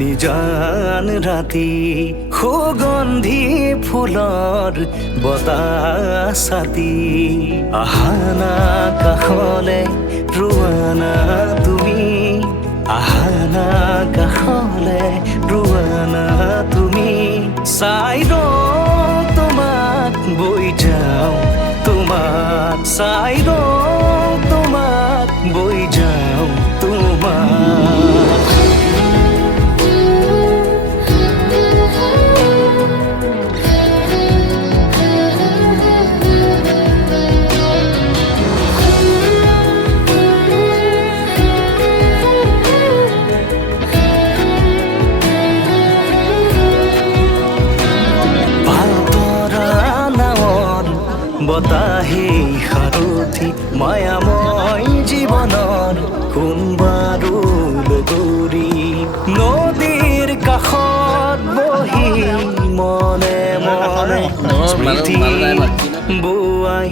নিজান ৰাতি সুগন্ধি ফুলৰ বতাহ ছাতি আহানা কাষলে ৰোৱানা তুমি আহানা কাষলে ৰোৱানা তুমি চাই ৰওঁ তোমাক বৈ যাওঁ তোমাক চাই ৰওঁ তোমাক বৈ যাওঁ তোমাক বতাহে সাৰথি মায়াময় জীৱনৰ কোনবাৰো লগৰী নদীৰ কাষত বহি মনে মনে স্মৃতি বোৱাই